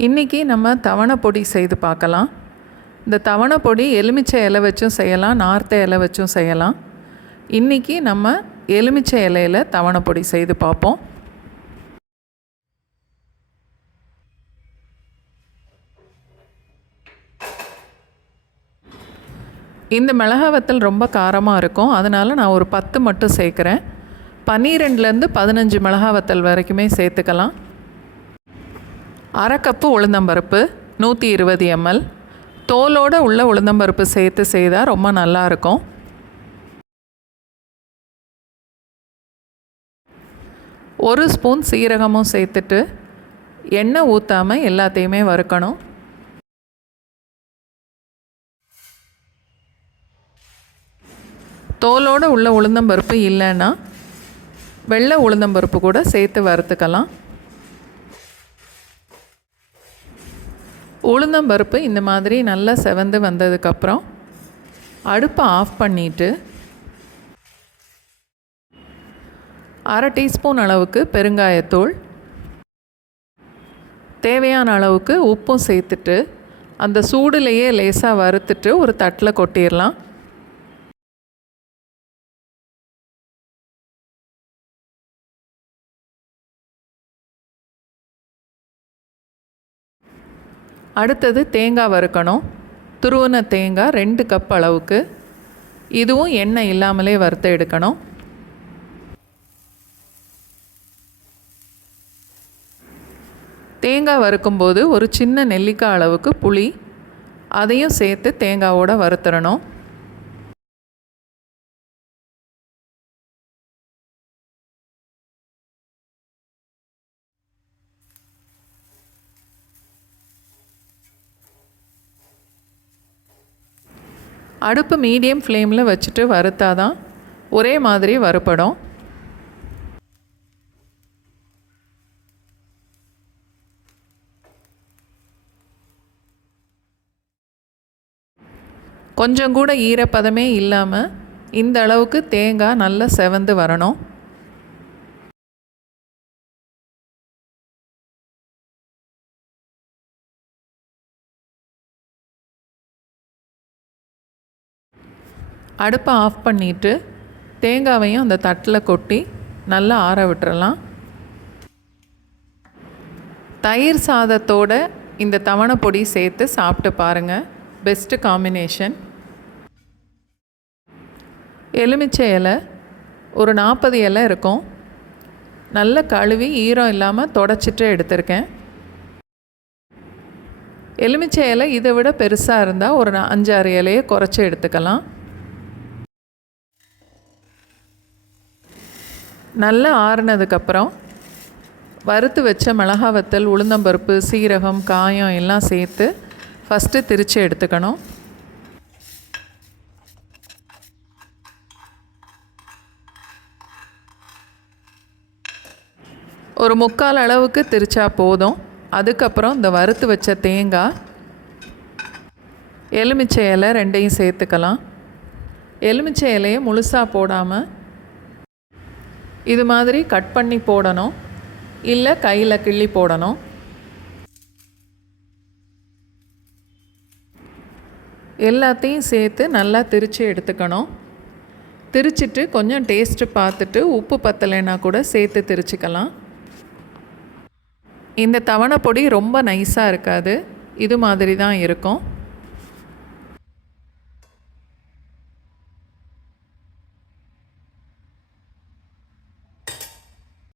இன்றைக்கி நம்ம தவணை பொடி செய்து பார்க்கலாம். இந்த தவணை பொடி எலுமிச்சை இலை வச்சும் செய்யலாம், நார்த்தை இலை வச்சும் செய்யலாம். இன்றைக்கி நம்ம எலுமிச்சை இலையில் தவணை பொடி செய்து பார்ப்போம். இந்த மிளகா வத்தல் ரொம்ப காரமாக இருக்கும், அதனால் நான் ஒரு 10 மட்டும் சேர்க்குறேன். 12லேருந்து 15 மிளகா வத்தல் வரைக்குமே சேர்த்துக்கலாம். 1/2 கப்பு உளுந்தம்பருப்பு 120 ml. தோலோடு உள்ள உளுந்தம்பருப்பு சேர்த்து செய்தால் ரொம்ப நல்லாயிருக்கும். ஒரு ஸ்பூன் சீரகமும் சேர்த்துட்டு எண்ணெய் ஊற்றாமல் எல்லாத்தையுமே வறுக்கணும். தோலோடு உள்ள உளுந்தம்பருப்பு இல்லைன்னா வெள்ளை உளுந்தம்பருப்பு கூட சேர்த்து வறுத்துக்கலாம். உளுந்தம்பருப்பு இந்த மாதிரி நல்லா செவந்து வந்ததுக்கப்புறம் அடுப்பை ஆஃப் பண்ணிவிட்டு 1/2 டீஸ்பூன் அளவுக்கு பெருங்காயத்தூள், தேவையான அளவுக்கு உப்பும் சேர்த்துட்டு அந்த சூடுலேயே லேசாக வறுத்துட்டு ஒரு தட்டில் கொட்டிடலாம். அடுத்தது தேங்காய் வறுக்கணும். துருவன தேங்காய் 2 கப் அளவுக்கு. இதுவும் எண்ணெய் இல்லாமலே வறுத்து எடுக்கணும். தேங்காய் வறுக்கும்போது ஒரு சின்ன நெல்லிக்காய் அளவுக்கு புளி அதையும் சேர்த்து தேங்காவோடு வறுத்துடணும். அடுப்பு மீடியம் ஃப்ளேமில் வச்சுட்டு வறுத்தா தான் ஒரே மாதிரி வறுப்படும். கொஞ்சம் கூட ஈரப்பதமே இல்லாமல் இந்த அளவுக்கு தேங்காய் நல்லா செவந்து வரணும். அடுப்பை ஆஃப் பண்ணிவிட்டு தேங்காவையும் அந்த தட்டில் கொட்டி நல்லா ஆற விட்டுறலாம். தயிர் சாதத்தோடு இந்த தவணை பொடி சேர்த்து சாப்பிட்டு பாருங்கள், பெஸ்ட்டு காம்பினேஷன். எலுமிச்சை இலை ஒரு 40 இலை இருக்கும். நல்ல கழுவி ஈரம் இல்லாமல் தொடச்சிட்டு எடுத்திருக்கேன். எலுமிச்சை இலை இதை விட பெருசாக இருந்தால் ஒரு 5-6 இலையை குறைச்சி எடுத்துக்கலாம். நல்லா ஆறுனதுக்கப்புறம் வறுத்து வச்ச மிளகா வத்தல், உளுந்தம்பருப்பு, சீரகம், காயம் எல்லாம் சேர்த்து ஃபஸ்ட்டு திரித்து எடுத்துக்கணும். ஒரு 3/4 அளவுக்கு திரிச்சா போதும். அதுக்கப்புறம் இந்த வறுத்து வச்ச தேங்காய், எலுமிச்சை இலை 2ஐயும் சேர்த்துக்கலாம். எலுமிச்சை இலையை முழுசாக போடாமல் இது மாதிரி கட் பண்ணி போடணும், இல்லை கையில் கிள்ளி போடணும். எல்லாத்தையும் சேர்த்து நல்லா திரித்து எடுத்துக்கணும். திரிச்சிட்டு கொஞ்சம் டேஸ்ட்டு பார்த்துட்டு உப்பு பத்தலைன்னா கூட சேர்த்து திரிச்சிக்கலாம். இந்த தவணை பொடி ரொம்ப நைஸாக இருக்காது, இது மாதிரி தான் இருக்கும்.